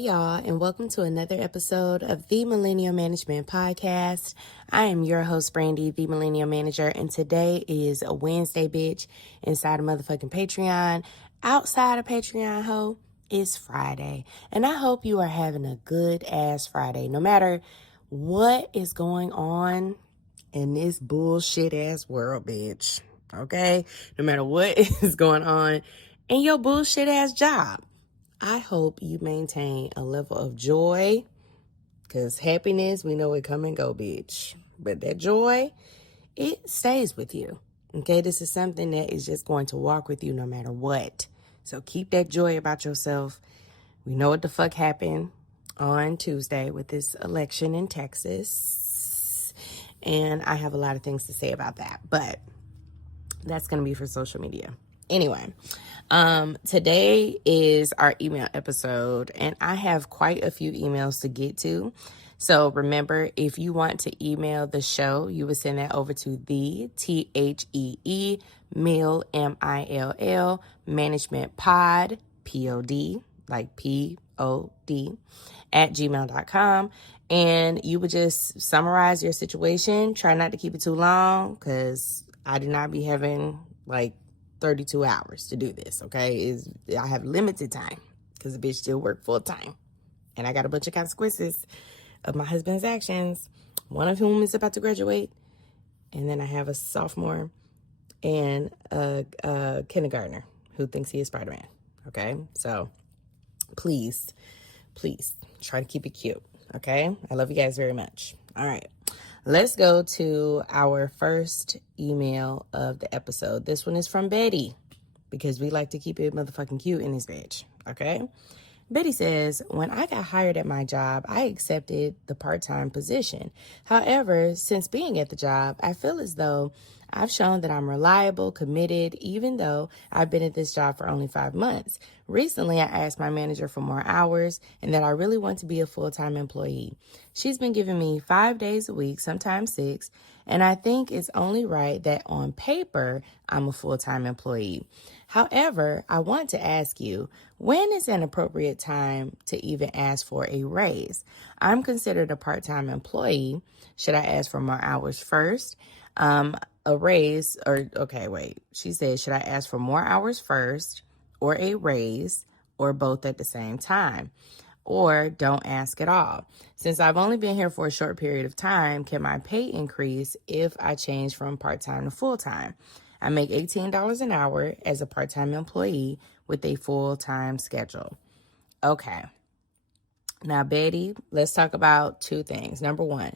Y'all, and welcome to another episode of the Millennial Management Podcast. I am your host, Brandy, the Millennial Manager, and today is a Wednesday, bitch, inside of motherfucking Patreon. Outside of Patreon, ho, it's Friday, and I hope you are having a good-ass Friday, no matter what is going on in this bullshit-ass world, bitch, okay? No matter what is going on in your bullshit-ass job. I hope you maintain a level of joy, because happiness, we know it come and go, bitch. But that joy, it stays with you, okay? This is something that is just going to walk with you no matter what. So keep that joy about yourself. We know what the fuck happened on Tuesday with this election in Texas, and I have a lot of things to say about that, but that's going to be for social media. Anyway, today is our email episode, and I have quite a few emails to get to. So remember, if you want to email the show, you would send that over to the THEE Mill MILL Management Pod POD, like POD, at gmail.com. And you would just summarize your situation. Try not to keep it too long, because I do not be having like 32 hours to do this, okay? I have limited time because the bitch still work full time. And I got a bunch of consequences of my husband's actions, one of whom is about to graduate. And then I have a sophomore and a kindergartner who thinks he is Spider-Man, okay? So please try to keep it cute, okay? I love you guys very much. All right. Let's go to our first email of the episode. This one is from Betty, because we like to keep it motherfucking cute in this bitch, okay? Betty says, when I got hired at my job, I accepted the part-time position. However, since being at the job, I feel as though I've shown that I'm reliable, committed, even though I've been at this job for only 5 months. Recently, I asked my manager for more hours and that I really want to be a full-time employee. She's been giving me 5 days a week, sometimes 6, and I think it's only right that on paper, I'm a full-time employee. However, I want to ask you, when is an appropriate time to even ask for a raise? I'm considered a part-time employee. Should I ask for more hours first? A raise, she said, should I ask for more hours first, or a raise, or both at the same time? Or don't ask at all. Since I've only been here for a short period of time, can my pay increase if I change from part-time to full-time? I make $18 an hour as a part-time employee with a full-time schedule. Okay. Now, Betty, let's talk about 2 things. Number 1,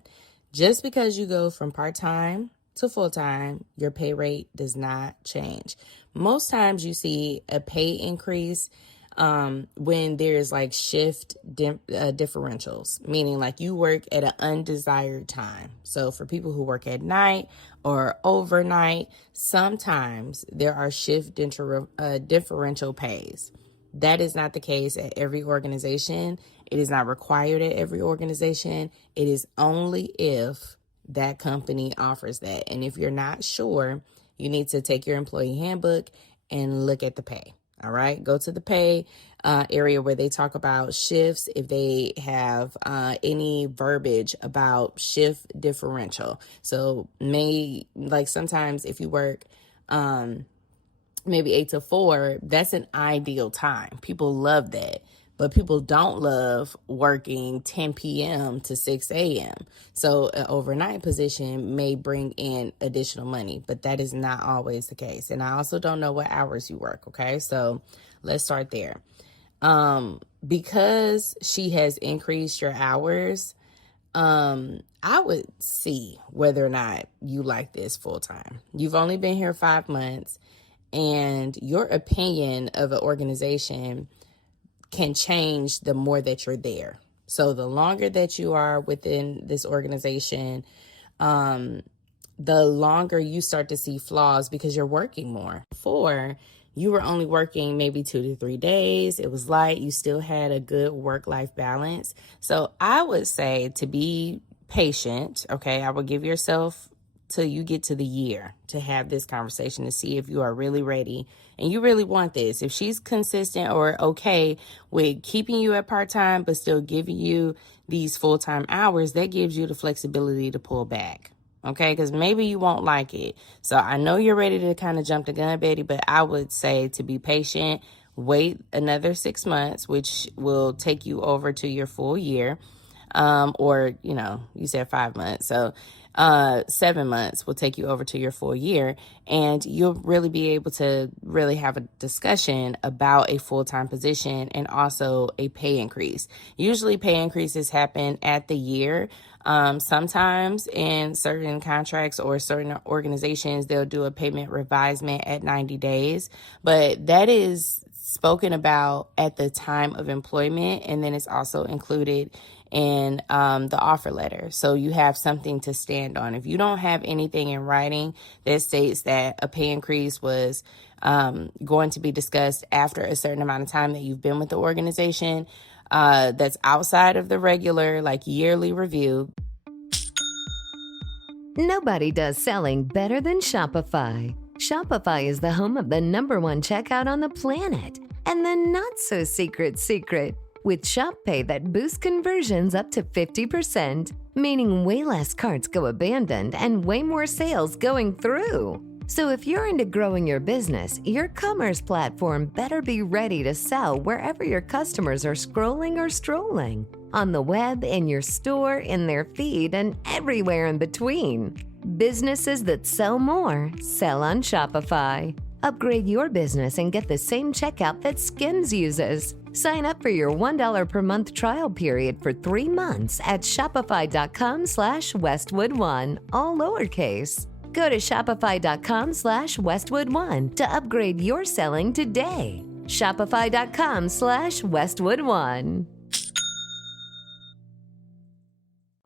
just because you go from part-time to full-time, your pay rate does not change. Most times you see a pay increase when there's like shift differentials, meaning like you work at an undesired time. So for people who work at night or overnight, sometimes there are shift differential pays. That is not the case at every organization. It is not required at every organization. It is only if that company offers that. And if you're not sure, you need to take your employee handbook and look at the pay. All right, go to the pay area where they talk about shifts, if they have any verbiage about shift differential. So sometimes if you work maybe 8 to 4, that's an ideal time. People love that. But people don't love working 10 p.m. to 6 a.m. So an overnight position may bring in additional money, but that is not always the case. And I also don't know what hours you work, okay? So let's start there. Because she has increased your hours, I would see whether or not you like this full time. You've only been here 5 months, and your opinion of an organization can change the more that you're there. So the longer that you are within this organization, the longer you start to see flaws because you're working more. Before, you were only working maybe 2 to 3 days. It was light. You still had a good work-life balance. So I would say to be patient, okay? I would give yourself till you get to the year to have this conversation to see if you are really ready and you really want this. If she's consistent or okay with keeping you at part-time but still giving you these full-time hours, that gives you the flexibility to pull back. Okay, because maybe you won't like it. So I know you're ready to kind of jump the gun, Betty, but I would say to be patient, wait another 6 months, which will take you over to your full year. Or, you said 5 months. So 7 months will take you over to your full year, and you'll really be able to really have a discussion about a full-time position and also a pay increase. Usually pay increases happen at the year. Sometimes in certain contracts or certain organizations, they'll do a payment revisement at 90 days, but that is spoken about at the time of employment, and then it's also included in the offer letter. So you have something to stand on. If you don't have anything in writing that states that a pay increase was going to be discussed after a certain amount of time that you've been with the organization, that's outside of the regular yearly review. Nobody does selling better than Shopify. Shopify is the home of the #1 checkout on the planet. And the not-so-secret with Shop Pay that boosts conversions up to 50%, meaning way less carts go abandoned and way more sales going through. So if you're into growing your business, your commerce platform better be ready to sell wherever your customers are scrolling or strolling. On the web, in your store, in their feed, and everywhere in between. Businesses that sell more, sell on Shopify. Upgrade your business and get the same checkout that Skims uses. Sign up for your $1 per month trial period for 3 months at shopify.com/Westwood1, all lowercase. Go to shopify.com/Westwood1 to upgrade your selling today. Shopify.com/Westwood1.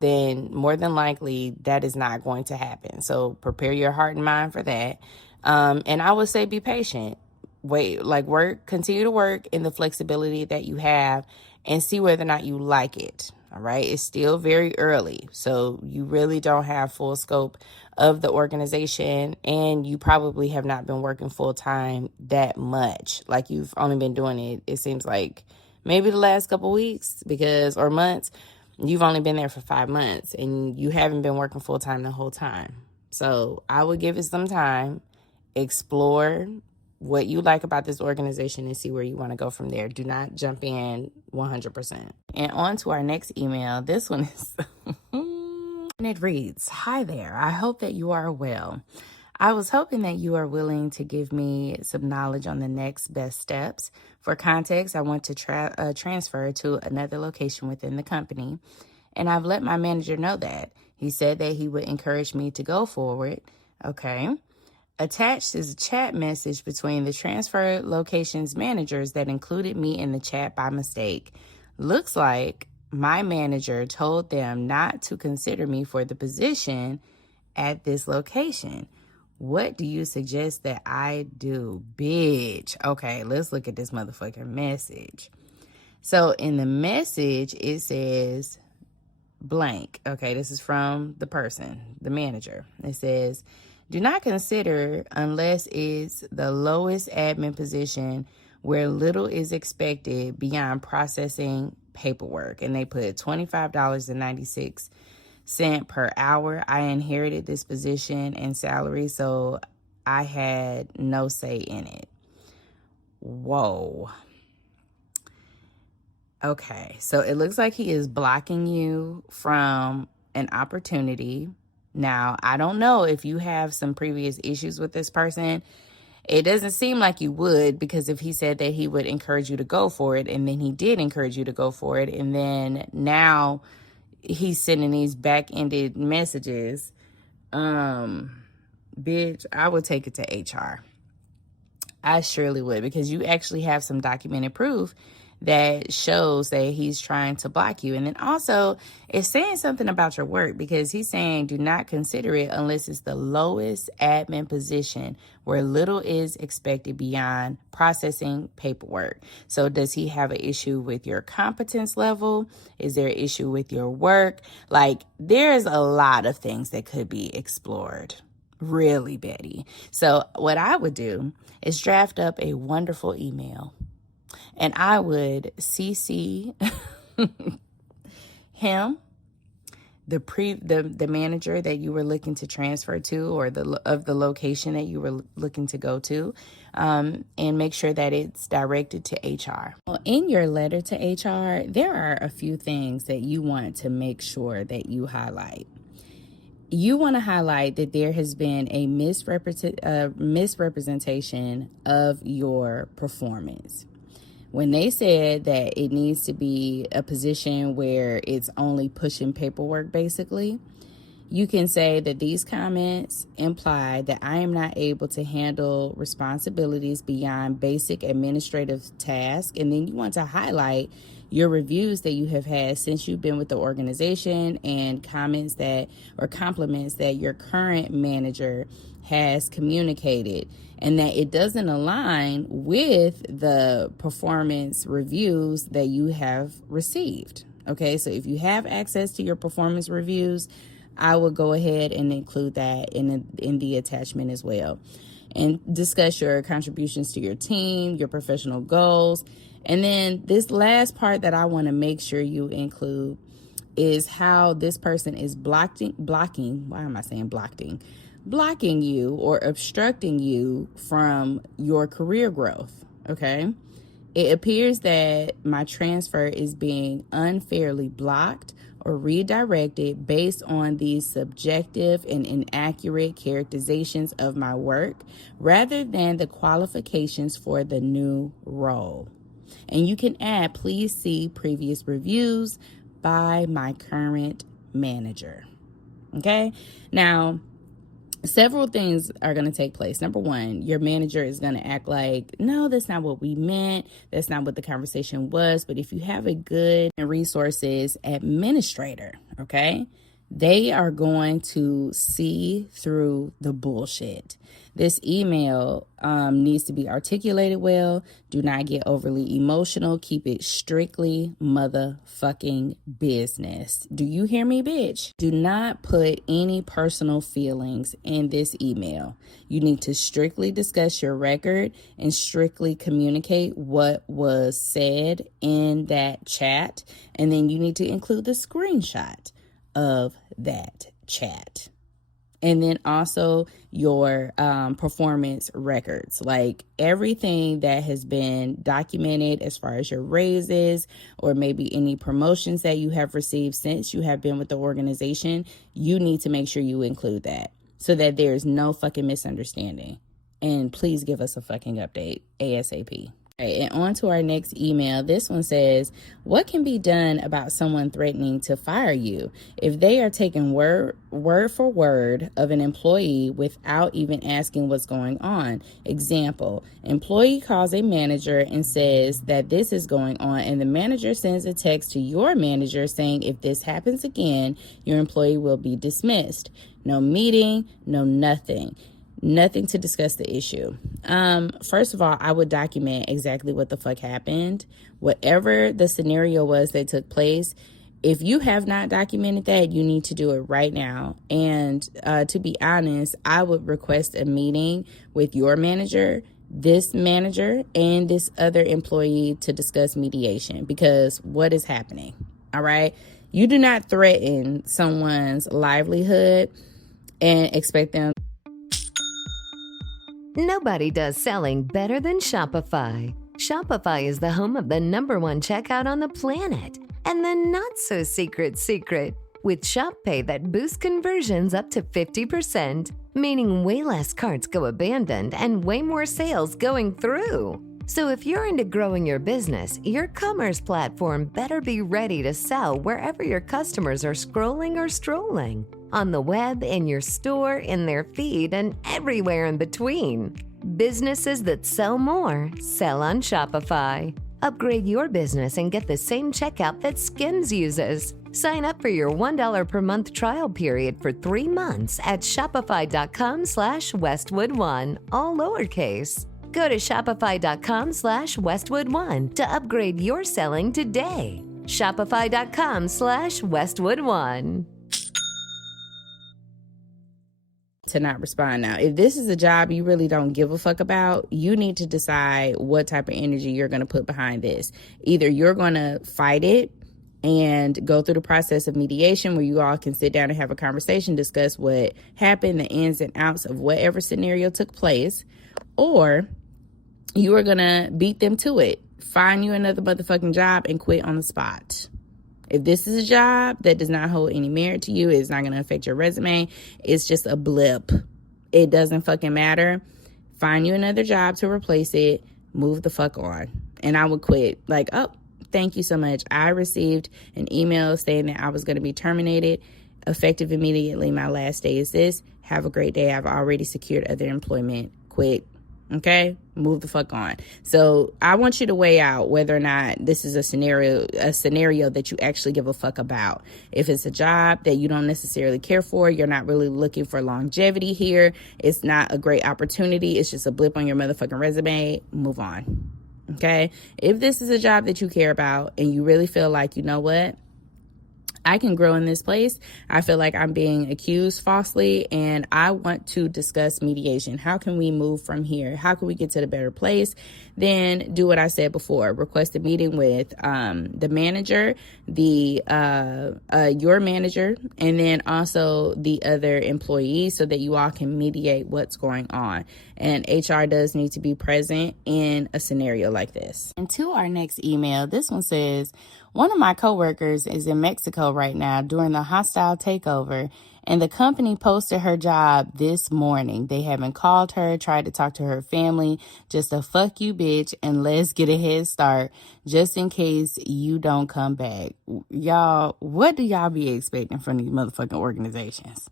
Then more than likely that is not going to happen. So prepare your heart and mind for that. And I would say be patient. Wait, continue to work in the flexibility that you have and see whether or not you like it. All right. It's still very early. So you really don't have full scope of the organization, and you probably have not been working full time that much. You've only been doing it, it seems like maybe the last couple weeks or months. You've only been there for 5 months and you haven't been working full time the whole time. So I would give it some time, explore what you like about this organization and see where you want to go from there. Do not jump in 100%. And on to our next email. This one is, and it reads, "Hi there. I hope that you are well. I was hoping that you are willing to give me some knowledge on the next best steps. For context, I want to transfer to another location within the company, and I've let my manager know that. He said that he would encourage me to go forward." Okay. Attached is a chat message between the transfer location's managers that included me in the chat by mistake. Looks like my manager told them not to consider me for the position at this location. What do you suggest that I do, bitch? Okay, let's look at this motherfucking message. So in the message, it says blank. Okay, this is from the person, the manager. It says, "Do not consider unless it's the lowest admin position where little is expected beyond processing paperwork." And they put $25.96 per hour. I inherited this position and salary, so I had no say in it. Whoa. Okay, so it looks like he is blocking you from an opportunity. Now, I don't know if you have some previous issues with this person. It doesn't seem like you would, because if he said that he would encourage you to go for it, and then he did encourage you to go for it, and then now he's sending these back-ended messages, bitch, I would take it to HR. I surely would, because you actually have some documented proof that shows that he's trying to block you. And then also it's saying something about your work, because he's saying do not consider it unless it's the lowest admin position where little is expected beyond processing paperwork. So does he have an issue with your competence level? Is there an issue with your work? There's a lot of things that could be explored. Really, Betty. So what I would do is draft up a wonderful email, and I would CC him, the manager that you were looking to transfer to, or the location that you were looking to go to, and make sure that it's directed to HR. Well, in your letter to HR, there are a few things that you want to make sure that you highlight. You want to highlight that there has been a misrepresentation of your performance. When they said that it needs to be a position where it's only pushing paperwork, basically, you can say that these comments imply that I am not able to handle responsibilities beyond basic administrative tasks. And then you want to highlight your reviews that you have had since you've been with the organization, and compliments that your current manager has communicated, and that it doesn't align with the performance reviews that you have received. Okay, so if you have access to your performance reviews, I would go ahead and include that in the attachment as well. And discuss your contributions to your team, your professional goals. And then this last part that I want to make sure you include is how this person is blocking you or obstructing you from your career growth. Okay. It appears that my transfer is being unfairly blocked or redirected based on these subjective and inaccurate characterizations of my work rather than the qualifications for the new role. And you can add, please see previous reviews by my current manager. Okay. Now, several things are going to take place. Number one, your manager is going to act like, no, that's not what we meant. That's not what the conversation was. But if you have a good resources administrator, okay, they are going to see through the bullshit. This email needs to be articulated well. Do not get overly emotional. Keep it strictly motherfucking business. Do you hear me, bitch? Do not put any personal feelings in this email. You need to strictly discuss your record and strictly communicate what was said in that chat. And then you need to include the screenshot of that chat. And then also your performance records, like everything that has been documented as far as your raises or maybe any promotions that you have received since you have been with the organization. You need to make sure you include that so that there's no fucking misunderstanding. And please give us a fucking update ASAP. Right, and on to our next email. This one says, what can be done about someone threatening to fire you if they are taking word for word of an employee without even asking what's going on? Example, employee calls a manager and says that this is going on, and the manager sends a text to your manager saying if this happens again, your employee will be dismissed. No meeting, no nothing. Nothing to discuss the issue. First of all, I would document exactly what the fuck happened. Whatever the scenario was that took place, if you have not documented that, you need to do it right now. And to be honest, I would request a meeting with your manager, this manager, and this other employee to discuss mediation, because what is happening? All right. You do not threaten someone's livelihood and expect them. Nobody does selling better than Shopify. Shopify is the home of the #1 checkout on the planet. And the not-so-secret with Shop Pay that boosts conversions up to 50%, meaning way less carts go abandoned and way more sales going through. So if you're into growing your business, your commerce platform better be ready to sell wherever your customers are scrolling or strolling. On the web, in your store, in their feed, and everywhere in between. Businesses that sell more, sell on Shopify. Upgrade your business and get the same checkout that Skims uses. Sign up for your $1 per month trial period for 3 months at shopify.com/Westwood1, all lowercase. Go to shopify.com/Westwood1 to upgrade your selling today. Shopify.com/Westwood1. to not respond. Now, if this is a job you really don't give a fuck about, you need to decide what type of energy you're going to put behind this. Either you're going to fight it and go through the process of mediation where you all can sit down and have a conversation, discuss what happened, the ins and outs of whatever scenario took place, or you are going to beat them to it. Find you another motherfucking job and quit on the spot. If this is a job that does not hold any merit to you, it's not going to affect your resume, it's just a blip. It doesn't fucking matter. Find you another job to replace it. Move the fuck on. And I would quit. Like, oh, thank you so much. I received an email saying that I was going to be terminated effective immediately. My last day is this. Have a great day. I've already secured other employment. Quit. Okay, move the fuck on. So I want you to weigh out whether or not this is a scenario that you actually give a fuck about. If it's a job that you don't necessarily care for, you're not really looking for longevity here, it's not a great opportunity, it's just a blip on your motherfucking resume, move on. Okay, if this is a job that you care about and you really feel like, you know what, I can grow in this place. I feel like I'm being accused falsely and I want to discuss mediation. How can we move from here? How can we get to the better place? Then do what I said before. Request a meeting with the manager, your manager, and then also the other employees so that you all can mediate what's going on. And HR does need to be present in a scenario like this. And to our next email, this one says, one of my coworkers is in Mexico right now during the hostile takeover, and the company posted her job this morning. They haven't called her, tried to talk to her family, just a fuck you, bitch, and let's get a head start just in case you don't come back. Y'all, what do y'all be expecting from these motherfucking organizations?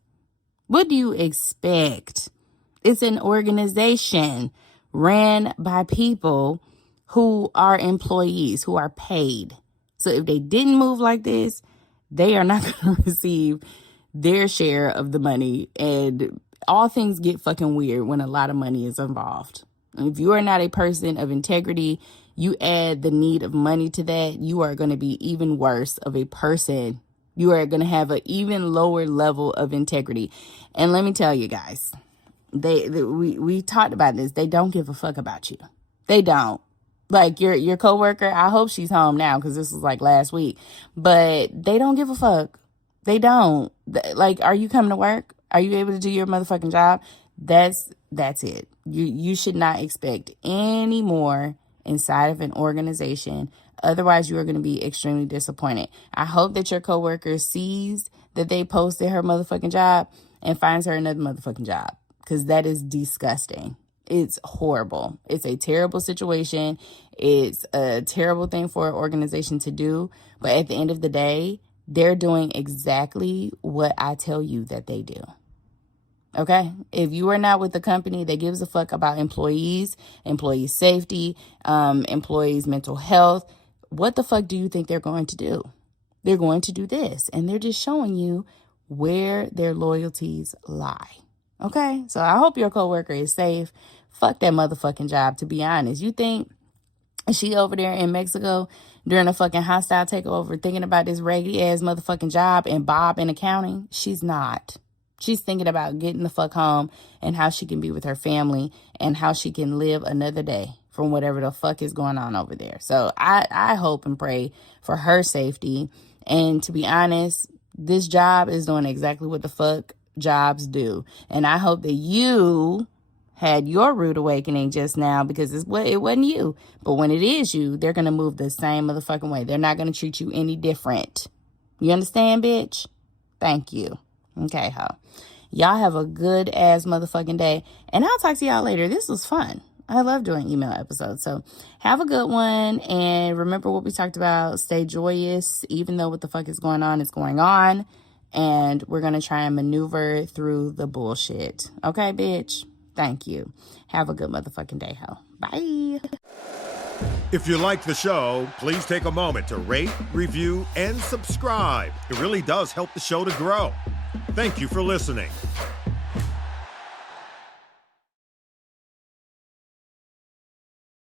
What do you expect? It's an organization ran by people who are employees, who are paid. So if they didn't move like this, they are not going to receive their share of the money. And all things get fucking weird when a lot of money is involved. And if you are not a person of integrity, you add the need of money to that, you are going to be even worse of a person. You are going to have an even lower level of integrity. And let me tell you guys, we talked about this. They don't give a fuck about you. They don't. Like your coworker, I hope she's home now because this was like last week, but they don't give a fuck. They don't. Like, are you coming to work? Are you able to do your motherfucking job? That's it. You should not expect any more inside of an organization. Otherwise, you are going to be extremely disappointed. I hope that your coworker sees that they posted her motherfucking job and finds her another motherfucking job because that is disgusting. It's horrible. It's a terrible situation. It's a terrible thing for an organization to do. But at the end of the day, they're doing exactly what I tell you that they do. Okay? If you are not with the company that gives a fuck about employees, employee safety, employees' mental health, what the fuck do you think they're going to do? They're going to do this. And they're just showing you where their loyalties lie. Okay? So I hope your coworker is safe. Fuck that motherfucking job, to be honest. You think she over there in Mexico during a fucking hostile takeover thinking about this raggedy ass motherfucking job and Bob in accounting? She's not. She's thinking about getting the fuck home and how she can be with her family and how she can live another day from whatever the fuck is going on over there. So I hope and pray for her safety. And to be honest, this job is doing exactly what the fuck jobs do. And I hope that you had your rude awakening just now because it wasn't you. But when it is you, they're going to move the same motherfucking way. They're not going to treat you any different. You understand, bitch? Thank you. Okay, ho. Y'all have a good ass motherfucking day. And I'll talk to y'all later. This was fun. I love doing email episodes. So have a good one. And remember what we talked about. Stay joyous. Even though what the fuck is going on is going on. And we're going to try and maneuver through the bullshit. Okay, bitch? Thank you. Have a good motherfucking day, ho. Bye. If you like the show, please take a moment to rate, review, and subscribe. It really does help the show to grow. Thank you for listening.